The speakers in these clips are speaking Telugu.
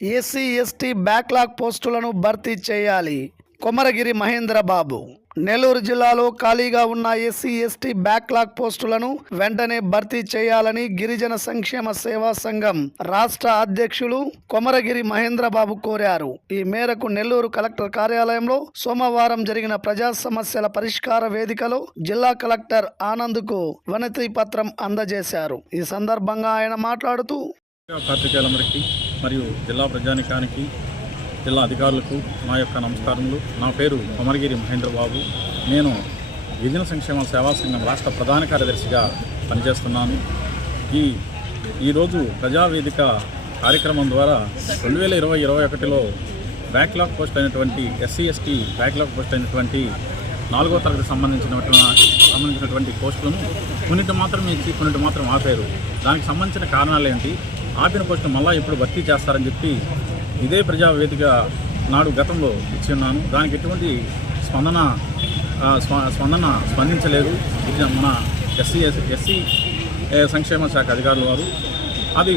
ఎస్సీ ఎస్టీ బ్యాక్లాగ్ పోస్టులను భర్తీ చేయాలి. కొమరగిరి మహేంద్రబాబు. నెల్లూరు జిల్లాలో ఖాళీగా ఉన్న ఎస్సీ ఎస్టీ బ్యాక్లాగ్ పోస్టులను వెంటనే భర్తీ చేయాలని గిరిజన సంక్షేమ సేవా సంఘం రాష్ట్ర అధ్యక్షులు కొమరగిరి మహేంద్రబాబు కోరారు. ఈ మేరకు నెల్లూరు కలెక్టర్ కార్యాలయంలో సోమవారం జరిగిన ప్రజా సమస్యల పరిష్కార వేదికలో జిల్లా కలెక్టర్ ఆనంద్కు వినతి పత్రం అందజేశారు. ఈ సందర్భంగా ఆయన మాట్లాడుతూ, పాత్రికేయులందరికీ మరియు జిల్లా ప్రజానికానికి, జిల్లా అధికారులకు మా యొక్క నమస్కారములు. నా పేరు కొమరగిరి మహేంద్రబాబు. నేను గిరిజన సంక్షేమ సేవా సంఘం రాష్ట్ర ప్రధాన కార్యదర్శిగా పనిచేస్తున్నాను. ఈరోజు ప్రజావేదిక కార్యక్రమం ద్వారా 2020-21లో బ్యాక్లాగ్ పోస్ట్ అయినటువంటి ఎస్సీ ఎస్టీ బ్యాక్లాగ్ పోస్ట్ అయినటువంటి 4వ తరగతి సంబంధించినటువంటి పోస్టులను కొన్నిటి మాత్రం ఇచ్చి కొన్నిటి మాత్రం ఆపారు. దానికి సంబంధించిన కారణాలు ఏంటి, ఆపిన పోస్టులు మళ్ళీ ఇప్పుడు భర్తీ చేస్తారని చెప్పి ఇదే ప్రజావేదిక నాడు గతంలో ఇచ్చి ఉన్నాను. దానికి ఎటువంటి స్పందించలేదు మన ఎస్సీ సంక్షేమ శాఖ అధికారుల వారు. అది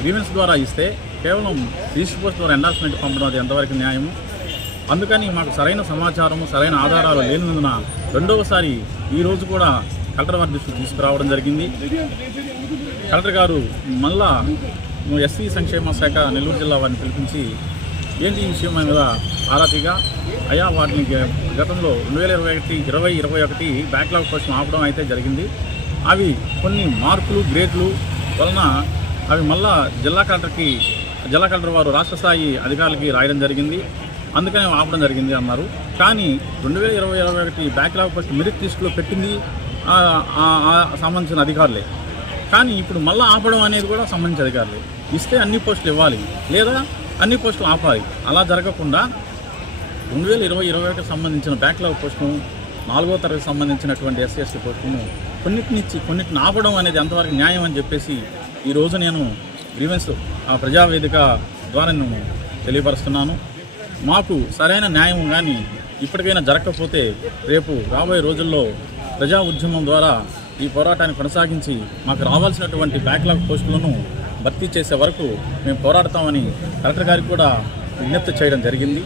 గ్రీవెన్స్ ద్వారా ఇస్తే కేవలం రిజిస్టర్ పోస్ట్ ద్వారా ఎండార్స్మెంట్ పంపడం అది ఎంతవరకు న్యాయము? అందుకని మాకు సరైన సమాచారము, సరైన ఆధారాలు లేనందున రెండవసారి ఈరోజు కూడా కలెక్టర్ వారి దృష్టికి తీసుకురావడం జరిగింది. కలెక్టర్ గారు మళ్ళా ఎస్సీ సంక్షేమ శాఖ నెల్లూరు జిల్లా వారిని పిలిపించి ఏంటి ఈ విషయం మీద ఆరాతీగా, అయ్యా వాటిని గతంలో 2020-21 బ్యాక్లాగ్ పోస్టులు ఆపడం అయితే జరిగింది. అవి కొన్ని మార్కులు గ్రేడ్లు వలన అవి మళ్ళా జిల్లా కలెక్టర్ వారు రాష్ట్ర స్థాయి అధికారులకి రాయడం జరిగింది. అందుకని ఆపడం జరిగింది అన్నారు. కానీ 2020-21 బ్యాక్లాగ్ పోస్ట్ మెరిట్ లిస్టులో పెట్టింది సంబంధించిన అధికారులే. కానీ ఇప్పుడు మళ్ళీ ఆపడం అనేది కూడా సంబంధించిన అధికారులే. ఇస్తే అన్ని పోస్టులు ఇవ్వాలి, లేదా అన్ని పోస్టులు ఆపాలి. అలా జరగకుండా 2020-21 సంబంధించిన బ్యాక్లాగ్ పోస్టును, 4వ తరగతి సంబంధించినటువంటి ఎస్సీ ఎస్టీ పోస్టును కొన్నిటిని ఆపడం అనేది ఎంతవరకు న్యాయం అని చెప్పేసి ఈరోజు నేను గ్రీవెన్స్ ప్రజావేదిక ద్వారా నేను తెలియపరుస్తున్నాను. మాకు సరైన న్యాయం కానీ ఇప్పటికైనా జరగకపోతే రేపు రాబోయే రోజుల్లో ప్రజా ఉద్యమం ద్వారా ఈ పోరాటాన్ని కొనసాగించి మాకు రావాల్సినటువంటి బ్యాక్లాగ్ పోస్టులను భర్తీ చేసే వరకు మేము పోరాడతామని కలెక్టర్ గారికి కూడా విజ్ఞప్తి చేయడం జరిగింది.